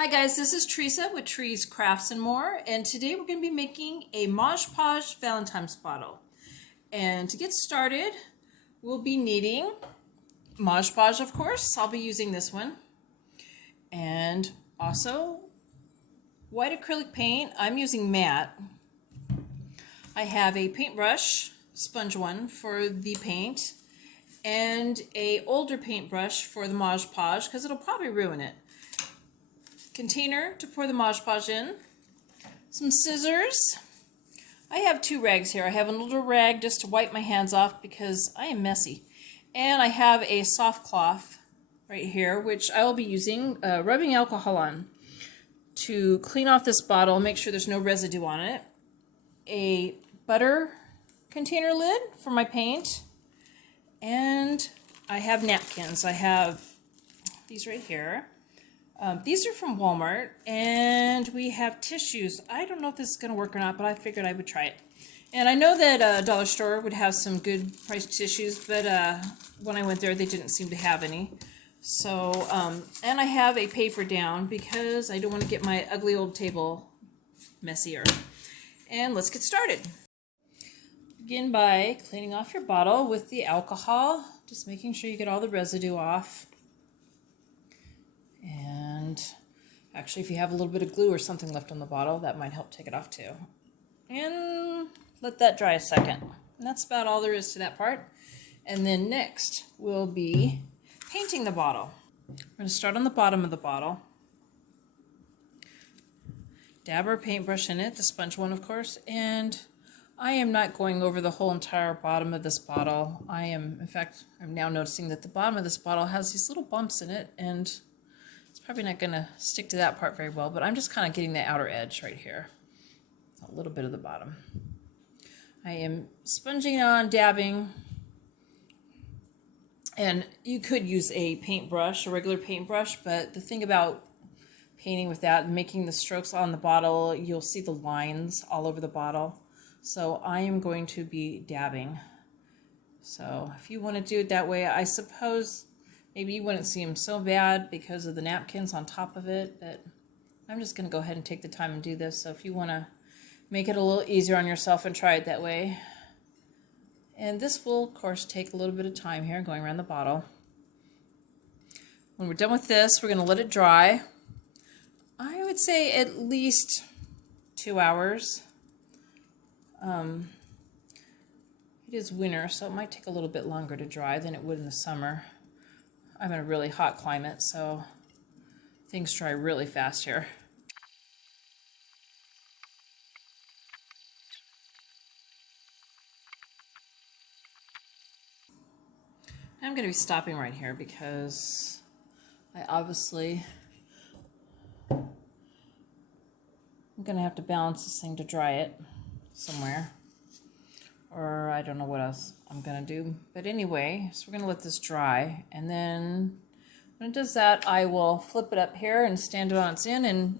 Hi guys, this is Teresa with Trees, Crafts, and More, and today we're going to be making a Podge Valentine's bottle. And to get started, we'll be needing Podge, of course. I'll be using this one. And also white acrylic paint. I'm using matte. I have a paintbrush, sponge one, for the paint, and a older paintbrush for the Mod Podge because it'll probably ruin it. Container to pour the Mod Podge in, some scissors. I have two rags here. I have a little rag just to wipe my hands off because I am messy. And I have a soft cloth right here, which I will be using rubbing alcohol on to clean off this bottle, make sure there's no residue on it. A butter container lid for my paint. And I have napkins. I have these right here. These are from Walmart, and we have tissues. I don't know if this is going to work or not, but I figured I would try it. And I know that Dollar Store would have some good priced tissues, but when I went there, they didn't seem to have any. So, and I have a paper down because I don't want to get my ugly old table messier. And let's get started. Begin by cleaning off your bottle with the alcohol, just making sure you get all the residue off. And actually, if you have a little bit of glue or something left on the bottle, that might help take it off too. And let that dry a second. And that's about all there is to that part. And then next, we'll be painting the bottle. We're going to start on the bottom of the bottle. Dab our paintbrush in it, the sponge one, of course. And I am not going over the whole entire bottom of this bottle. In fact, I'm now noticing that the bottom of this bottle has these little bumps in it, and it's probably not going to stick to that part very well, but I'm just kind of getting the outer edge right here. A little bit of the bottom. I am sponging on, dabbing, and you could use a paintbrush, a regular paintbrush, but the thing about painting with that and making the strokes on the bottle, you'll see the lines all over the bottle. So I am going to be dabbing. So if you want to do it that way, I suppose maybe you wouldn't see them so bad because of the napkins on top of it, but I'm just going to go ahead and take the time and do this. So if you want to make it a little easier on yourself and try it that way. And this will, of course, take a little bit of time here going around the bottle. When we're done with this, we're going to let it dry. I would say at least 2 hours. It is winter, so it might take a little bit longer to dry than it would in the summer. I'm in a really hot climate, so things dry really fast here. I'm going to be stopping right here because I'm going to have to balance this thing to dry it somewhere. Or I don't know what else I'm going to do. But anyway, so we're going to let this dry. And then when it does that, I will flip it up here and stand it on its end and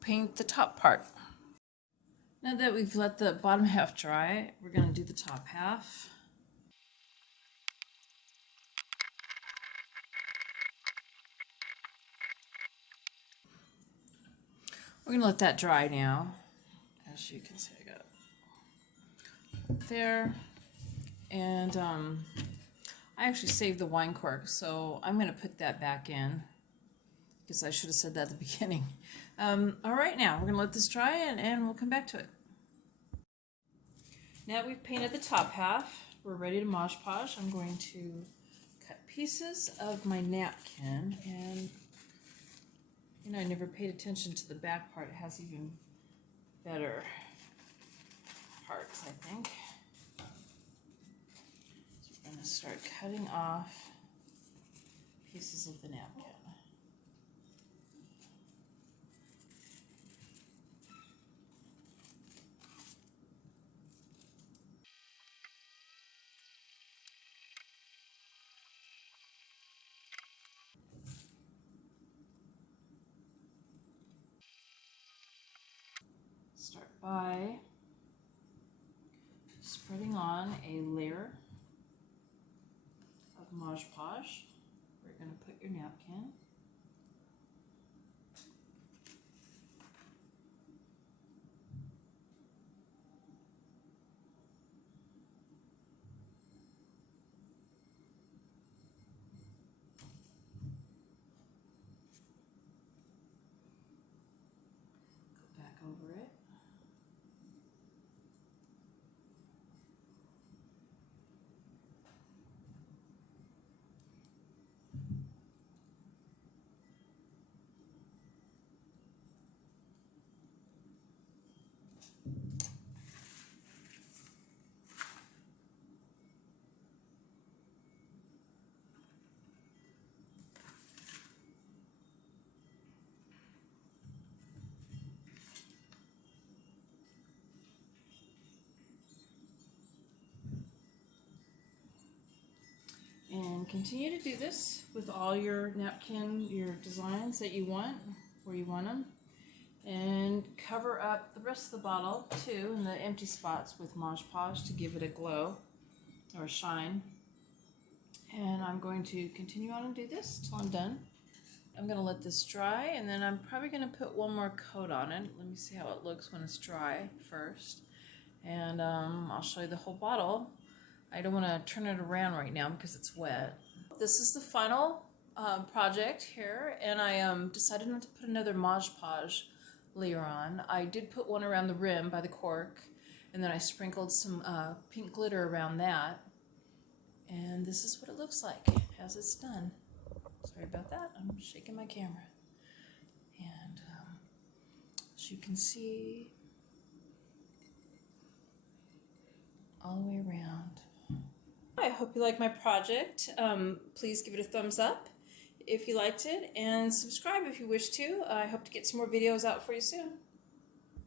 paint the top part. Now that we've let the bottom half dry, we're going to do the top half. We're going to let that dry now. As you can see, I got it there. And I actually saved the wine cork, so I'm going to put that back in. Because I should have said that at the beginning. All right, now we're going to let this dry and we'll come back to it. Now that we've painted the top half, we're ready to Mod Podge. I'm going to cut pieces of my napkin, and I never paid attention to the back part. It has even better parts, I think. So we're going to start cutting off pieces of the napkin. Start by spreading on a layer of Mod Podge. We're going to put your napkin. over it. And continue to do this with all your your designs that you want, where you want them. And cover up the rest of the bottle too, in the empty spots, with Mod Podge to give it a glow or a shine. And I'm going to continue on and do this till I'm done. I'm going to let this dry, and then I'm probably going to put one more coat on it. Let me see how it looks when it's dry first. And I'll show you the whole bottle. I don't want to turn it around right now because it's wet. This is the final project here, and I decided not to put another Mod Podge layer on. I did put one around the rim by the cork, and then I sprinkled some pink glitter around that. And this is what it looks like as it's done. Sorry about that, I'm shaking my camera. And as you can see, all the way around. I hope you like my project. Please give it a thumbs up if you liked it, and subscribe if you wish to. I hope to get some more videos out for you soon.